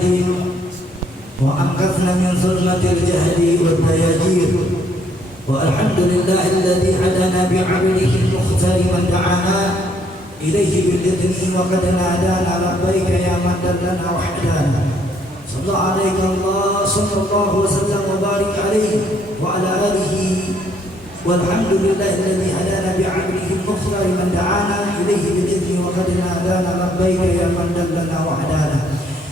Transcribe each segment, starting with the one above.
الهدي وأنقذنا من ظلمة الجهل والدياجير والحمد لله الذي هدانا بعمله المختار من دعانا إليه بالإذن وقد نادانا لبيك يا من دلنا وحدانا صلى عليك الله صلى الله وسلم وبارك عليه وعلى آله والحمد لله الذي هدانا بعمله المختار من دعانا إليه بالإذن وقد نادانا لبيك يا من دلنا وحدانا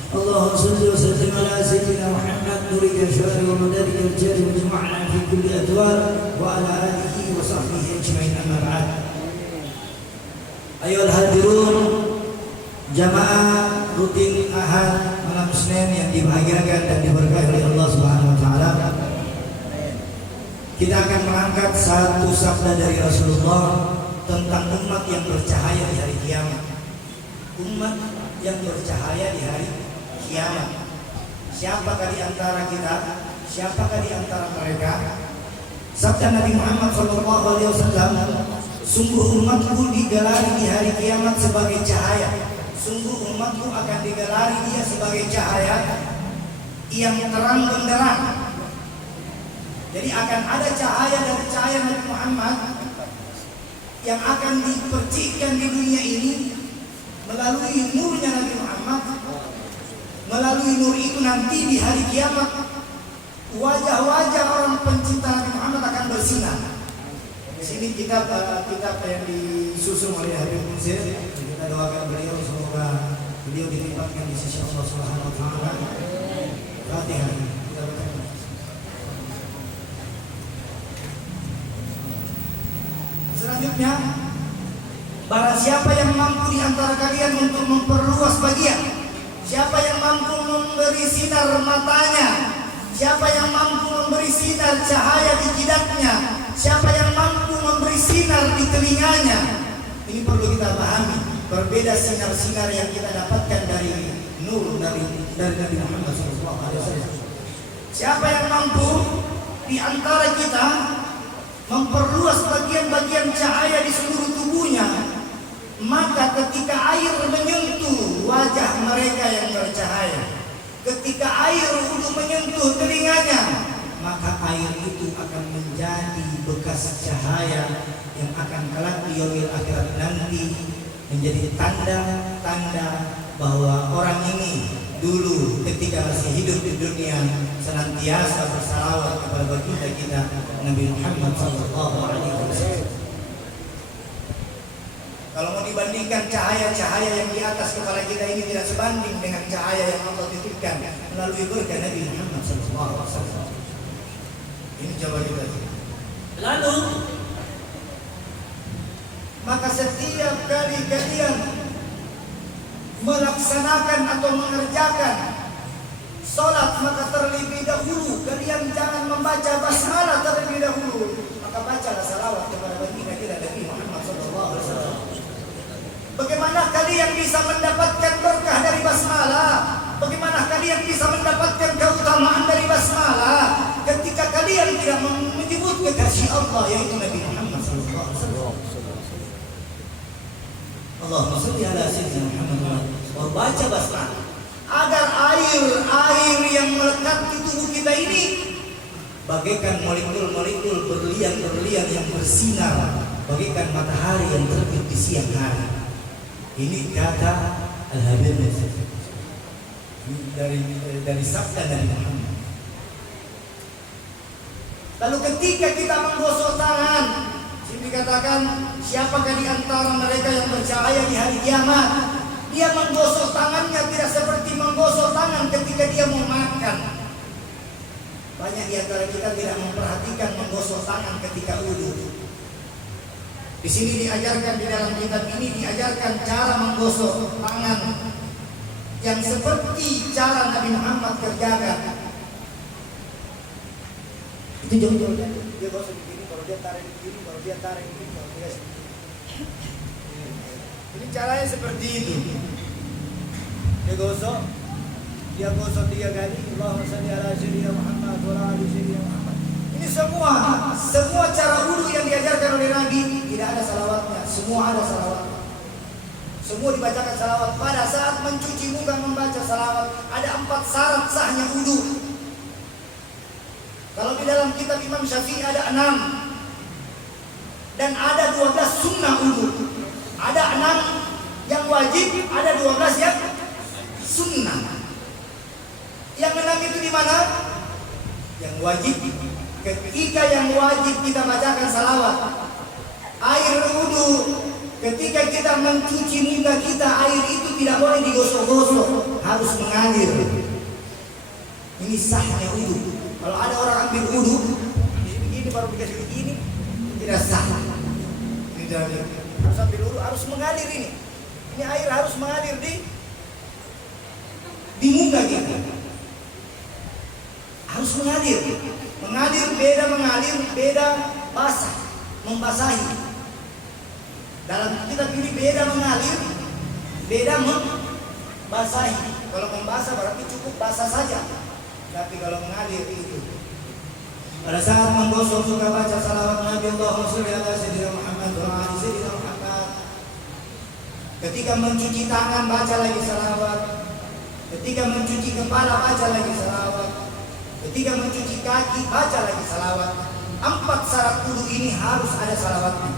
اللهم صل وسلم على سيدنا محمد نورك الشرف ومدارك الجار وجمعنا في كل أدوار وعلى آله وصحبه أجمعين أما بعد أيها الحاضرون jamaah rutin Ahad malam Senin yang dibahagiakan dan diberkahi oleh Allah Subhanahu wa taala. Kita akan mengangkat satu sabda dari Rasulullah tentang umat yang bercahaya di hari kiamat. Umat yang bercahaya di hari kiamat. Siapakah di antara kita? Siapakah di antara mereka? Sabda Nabi Muhammad SAW, sungguh umatku digelari di hari kiamat sebagai cahaya. Sungguh umatku akan digelari dia sebagai cahaya yang terang benderang. Jadi akan ada cahaya dari cahaya Nabi Muhammad yang akan dipercikkan di dunia ini melalui nurnya Nabi Muhammad. Melalui nur itu nanti di hari kiamat wajah-wajah orang pencinta Nabi Muhammad akan bersinar. Di sini kitab yang disusun oleh Habib Munsir. Kita doakan beliau semoga beliau ditempatkan di sisi Allah Subhanahu wa taala. Fatihah. Selanjutnya, barang siapa yang mampu di antara kalian untuk memperluas bagian, siapa yang mampu memberi sinar matanya, siapa yang mampu memberi sinar cahaya di jidatnya, siapa yang mampu memberi sinar di telinganya. Ini perlu kita pahami. Berbeda sinar-sinar yang kita dapatkan dari nur dari Nabi Muhammad SAW. Siapa yang mampu di antara kita memperluas bagian-bagian cahaya di seluruh tubuhnya, maka ketika air menyentuh wajah mereka yang bercahaya, ketika air untuk menyentuh telinganya, maka air itu akan menjadi bekas cahaya yang akan kelak di yaumil akhirat nanti menjadi tanda-tanda bahwa orang ini dulu ketika masih hidup di dunia senantiasa bersalawat kepada baginda kita Nabi Muhammad SAW. Kalau mau dibandingkan cahaya-cahaya yang di atas kepala kita ini tidak sebanding dengan cahaya yang Allah titipkan melalui berkah Nabi Muhammad SAW. Ini coba kita. Lalu maka setiap kali kalian melaksanakan atau mengerjakan sholat, maka terlebih dahulu kalian jangan membaca basmalah terlebih dahulu, maka bacalah salawat kepada baginda kita Nabi Muhammad SAW. Bagaimana kalian bisa mendapatkan berkah dari basmalah? Bagaimana kalian bisa mendapatkan keutamaan dari basmalah ketika kalian tidak menyebut kekasih Allah yaitu Nabi Muhammad SAW? Allahumma sholli ala sayyidina Muhammad wa baca basmalah agar air yang melekat di tubuh kita ini bagaikan molekul-molekul berlian-berlian yang bersinar bagaikan matahari yang terbit di siang hari. Ini kata Al-Habib dari sabda Nabi Muhammad. Lalu ketika kita menggosok tangan, dikatakan siapakah di antara mereka yang bercahaya di hari kiamat? Dia menggosok tangannya tidak seperti menggosok tangan ketika dia mau makan. Banyak di antara kita tidak memperhatikan menggosok tangan ketika wudu. Di sini diajarkan, di dalam kitab ini diajarkan cara menggosok tangan yang seperti cara Nabi Muhammad kerjakan. Itu jauh-jauh dia gosok begini, baru dia tarik begini, baru dia tarik begini, baru dia. Ini caranya seperti itu. Dia gosok 3 kali. Allahumma shalli ala sayyidina Muhammad wa ala ali sayyidina Muhammad. Ini semua cara wudu yang diajarkan oleh Nabi tidak ada salawatnya, semua ada salawat. Semua dibacakan salawat. Pada saat mencuci muka membaca salawat. Ada 4 syarat sahnya wudu. Kalau di dalam kitab Imam Syafi'i ada 6 dan ada 12 sunnah wudu. Ada 6 yang wajib, ada 12 yang sunnah. Yang 6 itu di mana? Yang wajib. Ketika yang wajib kita bacakan salawat. Air wudu, ketika kita mencuci muka kita, air itu tidak boleh digosok-gosok, harus mengalir. Ini sahnya wudu. Kalau ada orang ambil wudu begini baru dikasih begini, tidak sah. Tidak, harus ambil wudu, harus mengalir ini. Ini air harus mengalir di muka kita. Harus mengalir. Mengalir beda basah, membasahi. Dalam kitab ini beda mengalir, beda membasahi. Kalau membasah berarti cukup basah saja. Tapi kalau mengalir itu. Pada saat menggosok suka baca salawat Nabi Allahumma sholli ala sayyidina Muhammad wa ala sayyidina Muhammad. Ketika mencuci tangan baca lagi salawat. Ketika mencuci kepala baca lagi salawat. Ketika mencuci kaki baca lagi salawat. 4 syarat wudu ini harus ada salawatnya.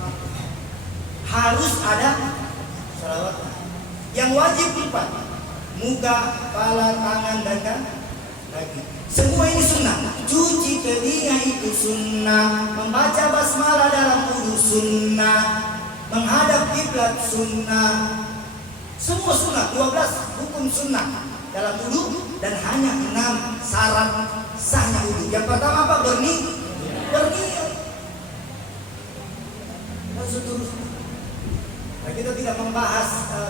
Harus ada salawatnya. Yang wajib 4. Muka, kepala, tangan, dan kaki. Semua ini sunnah. Cuci telinga itu sunnah. Membaca basmalah dalam wudu sunnah. Menghadap kiblat sunnah. Semua sunnah. 12 hukum sunnah dalam wudu. Dan hanya 6 syarat sahnya wudu. Yang pertama apa? Berniat. Dan seterusnya. Nah, kita tidak membahas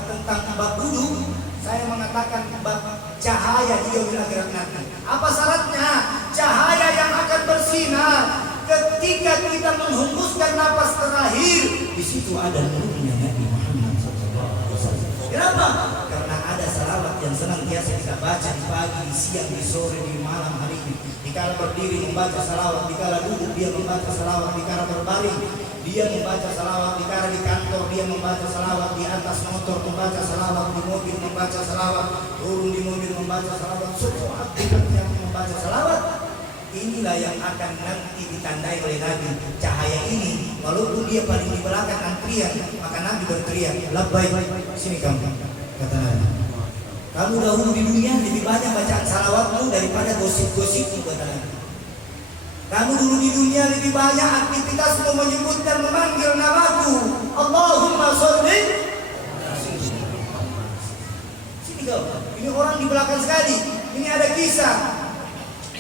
tentang bab wudu. Saya mengatakan bab cahaya di yaumil akhirat nanti. Apa syaratnya? Cahaya yang akan bersinar ketika kita menghembuskan napas terakhir. Di situ ada nurnya Nabi Muhammad SAW. Kenapa? Karena ada salawat yang senantiasa kita baca di pagi, di siang, di sore, di malam hari ini. Dikala berdiri membaca salawat, dikala duduk dia membaca salawat, dikala berbaring dia membaca salawat, dikala di kantor dia membaca salawat, di atas motor membaca salawat, di mobil membaca salawat, turun di mobil membaca salawat, semua aktivitas membaca salawat. Inilah yang akan nanti ditandai oleh Nabi. Cahaya ini, walaupun dia paling di belakang antrian, maka Nabi berteriak, labbaik, sini kamu, kata Nabi. Kamu dahulu di dunia lebih banyak bacaan salawatmu daripada gosip-gosipmu, kata Nabi. Kamu dulu di dunia lebih banyak aktivitasmu menyebutkan memanggil namaku. Allahumma sholli. Sini kau. Ini orang di belakang sekali. Ini ada kisah.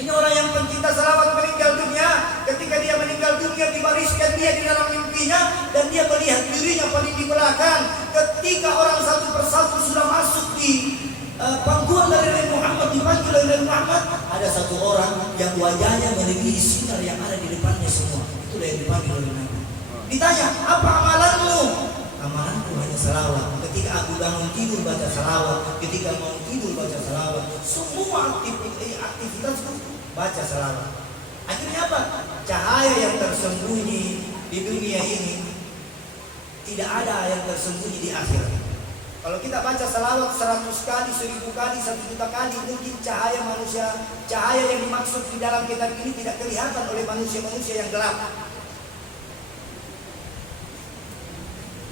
Ini orang yang pencinta salawat meninggal dunia. Ketika dia meninggal dunia dibariskan dia di dalam mimpinya dan dia melihat dirinya paling di belakang. Ketika orang satu persatu sudah masuk di pangkuan dari Nabi Muhammad, dipanggil oleh Nabi Muhammad, ada satu orang yang wajahnya melebihi sinar yang ada di depannya semua. Itulah yang dipanggil oleh Nabi. Ditanya, apa amalanmu? Amalanku hanya salawat. Ketika aku bangun tidur baca salawat, ketika mau tidur baca salawat, semua aktivitasku baca salawat. Akhirnya apa? Cahaya yang tersembunyi di dunia ini tidak ada yang tersembunyi di akhirat. Kalau kita baca salawat 100 kali, 1000 kali, 1.000.000 kali, mungkin cahaya manusia, cahaya yang dimaksud di dalam kitab ini tidak kelihatan oleh manusia-manusia yang gelap.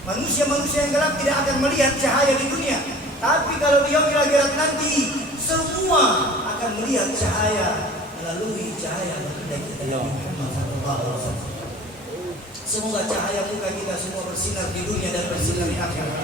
Manusia-manusia yang gelap tidak akan melihat cahaya di dunia. Tapi kalau di yaumil akhirat nanti, semua akan melihat cahaya melalui cahaya baginda kita Muhammad SAW. Semoga cahaya muka kita semua bersinar di dunia dan bersinar di akhirat.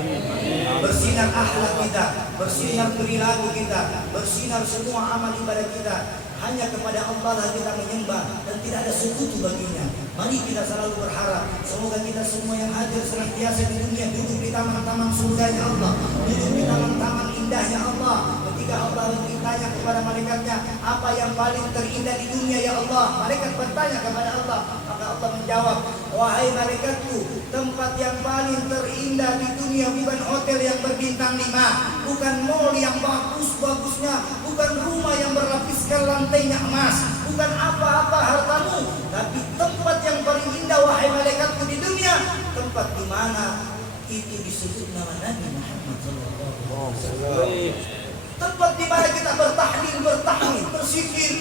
Bersinar akhlak kita, bersinar perilaku kita, bersinar semua amal ibadah kita. Hanya kepada Allah lah kita menyembah dan tidak ada sekutu baginya. Mari kita selalu berharap semoga kita semua yang hadir senantiasa di dunia duduk di taman-taman surganya Allah, duduk di taman-taman indahnya Allah. Ketika Allah bertanya kepada malaikatnya, apa yang paling terindah di dunia ya Allah? Malaikat bertanya kepada Allah, maka Allah menjawab, wahai malaikatku, tempat yang paling terindah di dunia bukan hotel yang berbintang 5, bukan mall yang bagus-bagusnya, bukan rumah yang berlapiskan lantainya emas, bukan apa-apa hartamu, tapi tempat yang paling indah wahai malaikatku di dunia, tempat di mana itu disebut nama Nabi Muhammad SAW. Tempat di mana kita bertahan bertahlil, bertahmid, berzikir,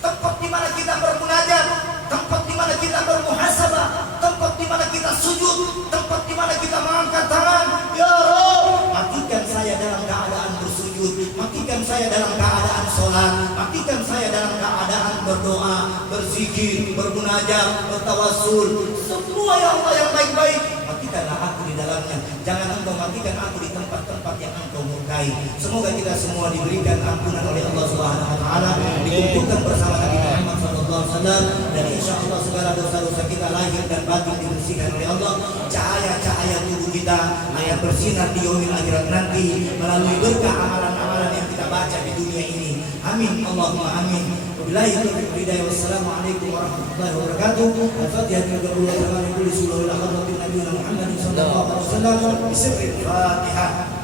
tempat di mana kita bermunajat, tempat di mana kita bermuhasabah, tempat di mana kita sujud, tempat di mana kita mengangkat tangan. Ya Rabb, matikan saya dalam keadaan bersujud, matikan saya dalam keadaan sholat, matikan saya dalam keadaan berdoa, berzikir, bermunajat, bertawassul, semua ya Allah yang baik-baik. Matikanlah aku di dalamnya. Jangan Engkau matikan aku di tempat-tempat yang Engkau murkai. Semoga kita semua diberikan ampunan oleh Allah Subhanahu wa taala, dikumpulkan bersama Nabi Muhammad sallallahu alaihi wasallam, dan insyaallah segala dosa-dosa kita lahir dan batin dibersihkan oleh Allah. Cahaya-cahaya tubuh kita akan bersinar di yaumil akhirat nanti melalui berkah amalan-amalan yang kita baca di dunia ini. Amin Allahumma amin. Wabillahi taufiq wal hidayah. Wassalamualaikum warahmatullahi wabarakatuh. Al-Fatihah kepada Allah kulli sulul al-hadratin Nabi Muhammad sallallahu alaihi wasallam. Bismillahirrahmanirrahim.